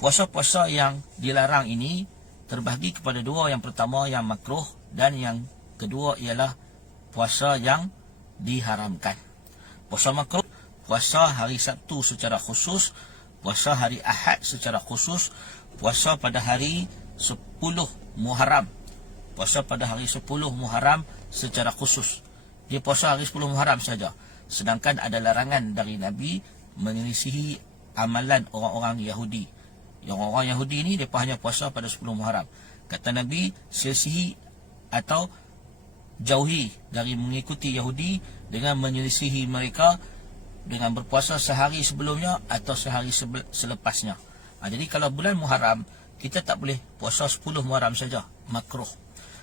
puasa-puasa yang dilarang ini terbahagi kepada dua. Yang pertama yang makruh dan yang kedua ialah puasa yang diharamkan. Puasa makruh, puasa hari Sabtu secara khusus, puasa hari Ahad secara khusus, puasa pada hari 10 Muharram. Puasa pada hari 10 Muharram secara khusus. Dia puasa hari 10 Muharram saja. Sedangkan ada larangan dari Nabi menyelisihi amalan orang-orang Yahudi. Yang orang Yahudi ni mereka hanya puasa pada 10 Muharram. Kata Nabi, selisihi atau jauhi dari mengikuti Yahudi dengan menyelisihi mereka dengan berpuasa sehari sebelumnya atau sehari selepasnya. Jadi kalau bulan Muharram, kita tak boleh puasa 10 Muharram saja, makruh.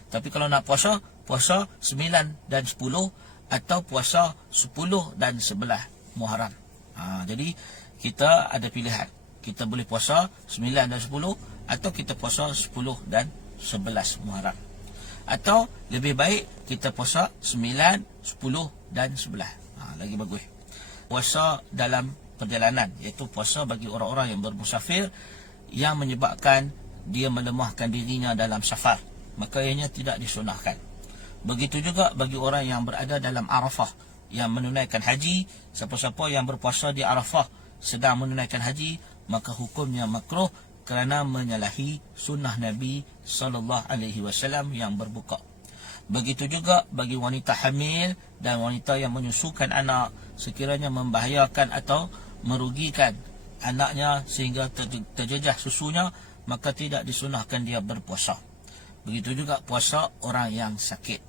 Tapi kalau nak puasa, puasa 9 dan 10 atau puasa 10 dan 11 Muharram. Jadi kita ada pilihan. Kita boleh puasa 9 dan 10 atau kita puasa 10 dan 11 Muharram. Atau lebih baik kita puasa 9, 10 dan 11. Lagi bagus. Puasa dalam perjalanan, iaitu puasa bagi orang-orang yang bermusafir yang menyebabkan dia melemahkan dirinya dalam safar, maka ianya tidak disunahkan. Begitu juga bagi orang yang berada dalam Arafah yang menunaikan haji. Siapa-siapa yang berpuasa di Arafah sedang menunaikan haji, maka hukumnya makruh kerana menyalahi sunnah Nabi SAW yang berbuka. Begitu juga bagi wanita hamil dan wanita yang menyusukan anak, sekiranya membahayakan atau merugikan anaknya sehingga terjejah susunya, maka tidak disunahkan dia berpuasa. Begitu juga puasa orang yang sakit.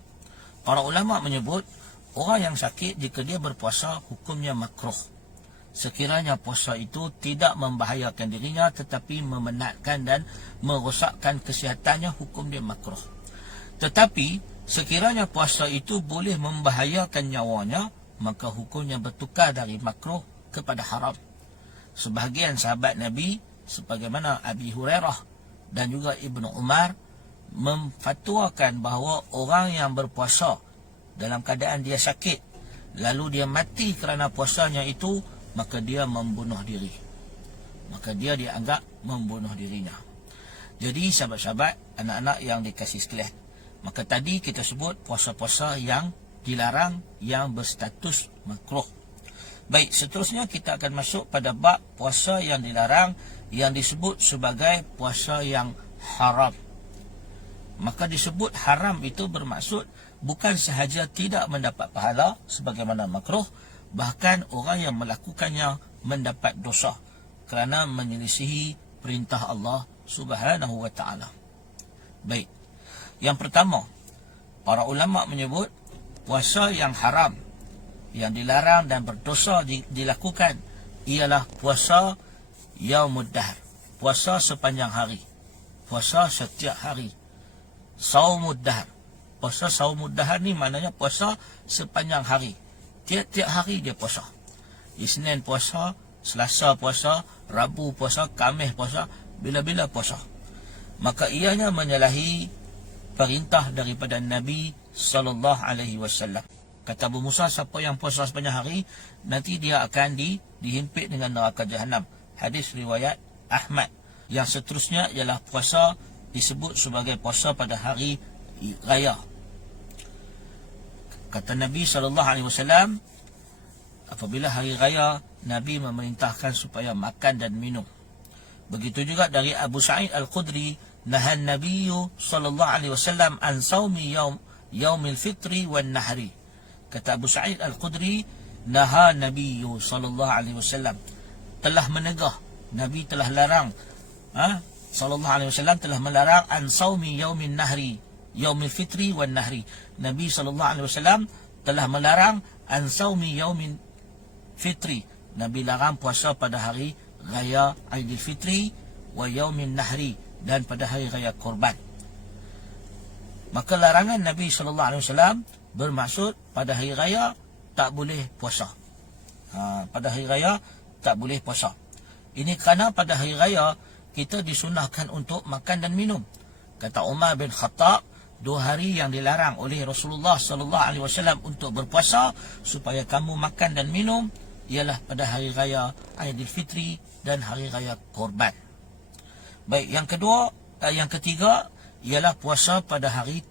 Para ulama menyebut orang yang sakit jika dia berpuasa hukumnya makruh, sekiranya puasa itu tidak membahayakan dirinya tetapi memenatkan dan merosakkan kesihatannya, hukum dia makruh. Tetapi sekiranya puasa itu boleh membahayakan nyawanya, maka hukumnya bertukar dari makruh kepada haram. Sebahagian sahabat Nabi sebagaimana Abi Hurairah dan juga Ibnu Umar memfatwakan bahawa orang yang berpuasa dalam keadaan dia sakit lalu dia mati kerana puasanya itu, maka dia membunuh diri. Maka dia dianggap membunuh dirinya. Jadi sahabat-sahabat, anak-anak yang dikasih sekalian, maka tadi kita sebut puasa-puasa yang dilarang yang berstatus makruh. Baik, seterusnya kita akan masuk pada bab puasa yang dilarang yang disebut sebagai puasa yang haram. Maka disebut haram itu bermaksud bukan sahaja tidak mendapat pahala sebagaimana makruh, bahkan orang yang melakukannya mendapat dosa kerana menyelisihi perintah Allah Subhanahu wa taala. Baik. Yang pertama, para ulama menyebut puasa yang haram, yang dilarang dan berdosa dilakukan ialah puasa yaumud dahr, puasa sepanjang hari, puasa setiap hari. Saumud dahr, puasa saumud dahr ni maknanya puasa sepanjang hari. Tiap-tiap hari dia puasa. Isnin puasa, Selasa puasa, Rabu puasa, Khamis puasa, bila-bila puasa. Maka ianya menyalahi perintah daripada Nabi SAW. Kata Abu Musa, siapa yang puasa sepanjang hari, nanti dia akan dihimpit dengan neraka Jahannam. Hadis riwayat Ahmad. Yang seterusnya ialah puasa disebut sebagai puasa pada hari raya. Kata Nabi SAW, apabila hari raya, Nabi memerintahkan supaya makan dan minum. Begitu juga dari Abu Sa'id Al-Khudri, nahan Nabi SAW an sawmi yaumil fitri wan nahri. Kata Abu Sa'id Al-Khudri, nahan Nabi SAW, telah menegah, Nabi telah larang, SAW telah melarang an sawmi yaumin nahri, yaumil fitri wan nahri. Nabi SAW telah melarang an sawmi yaumin fitri. Nabi larang puasa pada hari raya Aidilfitri wa yaumin nahri, dan pada hari raya korban. Maka larangan Nabi SAW bermaksud pada hari raya tak boleh puasa. Pada hari raya tak boleh puasa. Ini kerana pada hari raya kita disunahkan untuk makan dan minum. Kata Umar bin Khattab, 2 hari yang dilarang oleh Rasulullah SAW untuk berpuasa supaya kamu makan dan minum ialah pada hari raya Aidilfitri dan hari raya korban. Baik, yang ketiga ialah puasa pada hari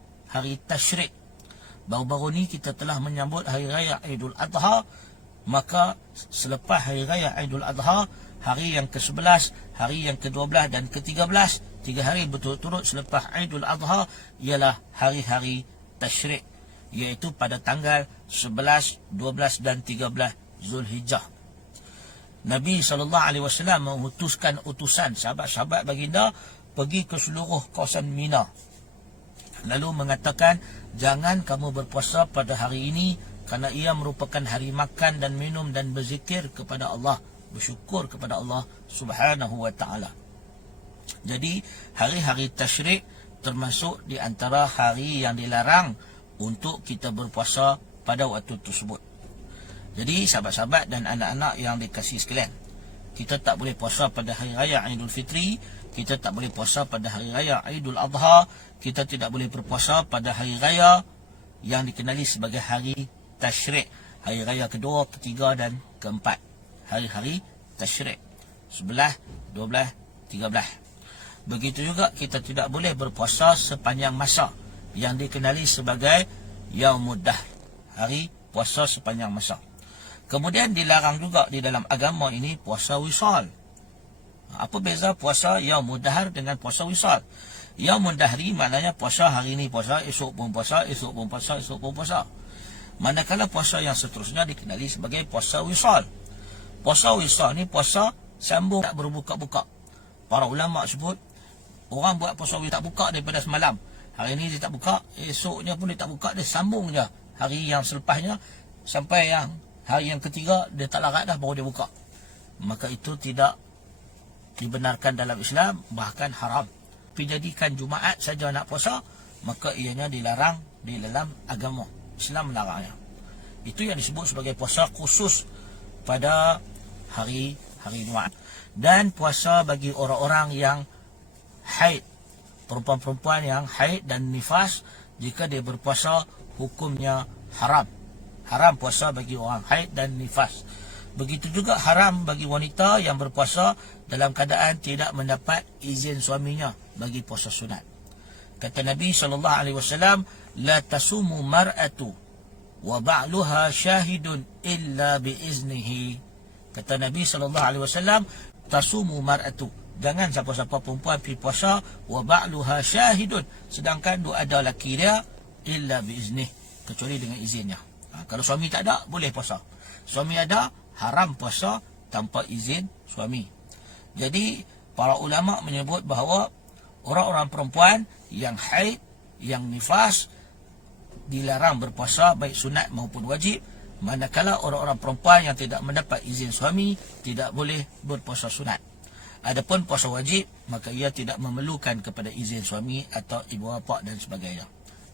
tasyrik. Baru-baru ni kita telah menyambut hari raya Aidul Adha, maka selepas hari raya Aidul Adha, hari yang ke-11, hari yang ke-12 dan ke-13, 3 hari berturut-turut selepas Aidul Adha ialah hari-hari tasyrik, iaitu pada tanggal 11, 12 dan 13 Zulhijjah. Nabi SAW mengutuskan utusan sahabat-sahabat baginda pergi ke seluruh kawasan Mina, lalu mengatakan, jangan kamu berpuasa pada hari ini kerana ia merupakan hari makan dan minum dan berzikir kepada Allah, bersyukur kepada Allah Subhanahu wa ta'ala. Jadi hari-hari tasyrik termasuk di antara hari yang dilarang untuk kita berpuasa pada waktu tersebut. Jadi sahabat-sahabat dan anak-anak yang dikasihi sekalian, kita tak boleh puasa pada hari raya Aidul Fitri, kita tak boleh puasa pada hari raya Aidul Adha, kita tidak boleh berpuasa pada hari raya yang dikenali sebagai hari tasyrik, hari raya kedua, ketiga dan keempat, hari-hari tasyrik 11, 12, 13. Begitu juga kita tidak boleh berpuasa sepanjang masa yang dikenali sebagai Yaumud Dahr, hari puasa sepanjang masa. Kemudian dilarang juga di dalam agama ini puasa wisal. Apa beza puasa Yaumud Dahr dengan puasa wisal? Yaumud Dahri maknanya puasa hari ini puasa, esok pun puasa, esok pun puasa, esok pun puasa. Manakala puasa yang seterusnya dikenali sebagai puasa wisal. Puasa wisal ni puasa sambung, tak berbuka-buka. Para ulama sebut, orang buat puasa wisal tak buka daripada semalam. Hari ini dia tak buka, esoknya pun dia tak buka, dia sambung je hari yang selepasnya sampai yang hari yang ketiga dia tak larat dah baru dia buka. Maka itu tidak dibenarkan dalam Islam, bahkan haram. Dijadikan Jumaat saja nak puasa, maka ianya dilarang di dalam agama. Islam melarangnya. Itu yang disebut sebagai puasa khusus pada hari Jumaat. Dan puasa bagi orang-orang yang haid, perempuan-perempuan yang haid dan nifas, jika dia berpuasa hukumnya haram. Haram puasa bagi orang haid dan nifas. Begitu juga haram bagi wanita yang berpuasa dalam keadaan tidak mendapat izin suaminya bagi puasa sunat. Kata Nabi SAW, la tasumu mar'atu wa ba'luha syahidun illa biiznihi. Kata Nabi SAW, tasumu mar'atu, jangan siapa-siapa perempuan pergi puasa, wa ba'luha syahidun, sedangkan dia ada laki dia, illa biiznih, kecuali dengan izinnya. Kalau suami tak ada, boleh puasa. Suami ada, haram puasa tanpa izin suami. Jadi para ulama menyebut bahawa orang-orang perempuan yang haid, yang nifas, dilarang berpuasa baik sunat maupun wajib. Manakala orang-orang perempuan yang tidak mendapat izin suami tidak boleh berpuasa sunat. Adapun puasa wajib, maka ia tidak memerlukan kepada izin suami atau ibu bapa dan sebagainya.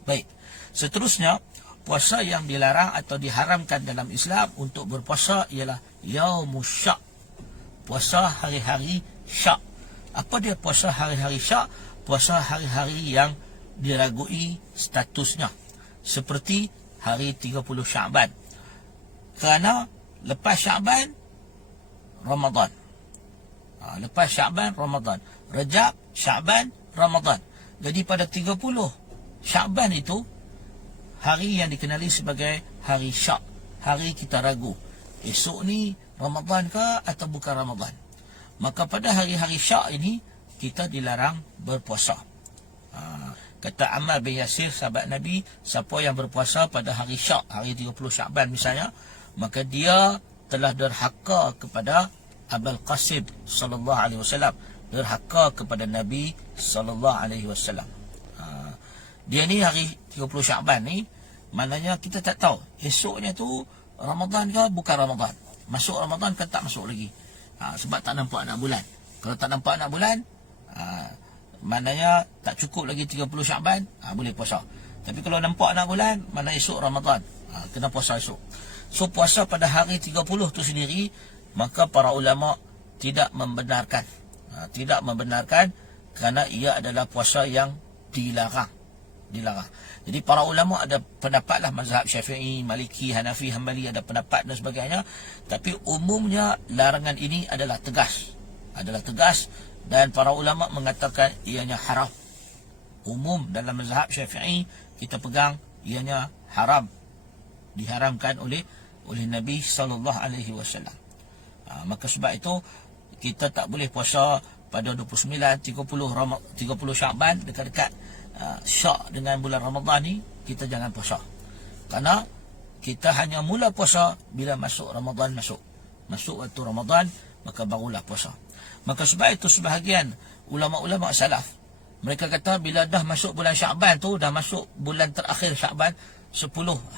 Baik, seterusnya puasa yang dilarang atau diharamkan dalam Islam untuk berpuasa ialah Yaumus Syak, puasa hari-hari syak. Apa dia puasa hari-hari syak? Puasa hari-hari yang diragui statusnya, seperti hari 30 Sya'ban. Kerana lepas Sya'ban, Ramadan. Lepas Sya'ban, Ramadan. Rajab, Sya'ban, Ramadan. Jadi pada 30 Sya'ban itu, hari yang dikenali sebagai hari syak. Hari kita ragu, esok ni Ramadan ke atau bukan Ramadan. Maka pada hari-hari syak ini, kita dilarang berpuasa. Kata Ammar bin Yasir, sahabat Nabi, siapa yang berpuasa pada hari syak, hari 30 Sya'ban misalnya, maka dia telah derhaka kepada Abul Qasim sallallahu alaihi wasallam, derhaka kepada Nabi sallallahu alaihi wasallam. Dia ni hari 30 Sya'ban ni, maknanya kita tak tahu esoknya tu Ramadan ke bukan Ramadan, masuk Ramadan ke tak masuk lagi. Sebab tak nampak anak bulan. Kalau tak nampak anak bulan, maknanya tak cukup lagi 30 Sya'ban, boleh puasa. Tapi kalau nampak anak bulan, mana esok Ramadan, kena puasa esok. So puasa pada hari 30 tu sendiri, maka para ulama tidak membenarkan. Tidak membenarkan kerana ia adalah puasa yang dilarang. Jadi para ulama ada pendapatlah, mazhab Syafi'i, Maliki, Hanafi, Hanbali ada pendapat dan sebagainya. Tapi umumnya larangan ini adalah tegas. Dan para ulama mengatakan ianya haram. Umum dalam mazhab Syafi'i kita pegang ianya haram, diharamkan oleh Nabi sallallahu alaihi wasallam. Maka sebab itu kita tak boleh puasa pada 29, 30 Syaban, dekat-dekat syak dengan bulan Ramadan ni kita jangan puasa. Kerana kita hanya mula puasa bila masuk Ramadan masuk waktu Ramadan, maka barulah puasa. Maka sebab itu sebahagian ulama-ulama salaf mereka kata bila dah masuk bulan Syaban tu, dah masuk bulan terakhir Syaban, 10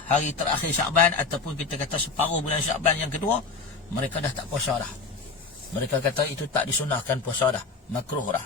hari terakhir Syaban, ataupun kita kata separuh bulan Syaban yang kedua, mereka dah tak puasa dah. Mereka kata itu tak disunahkan puasa dah, makruh dah.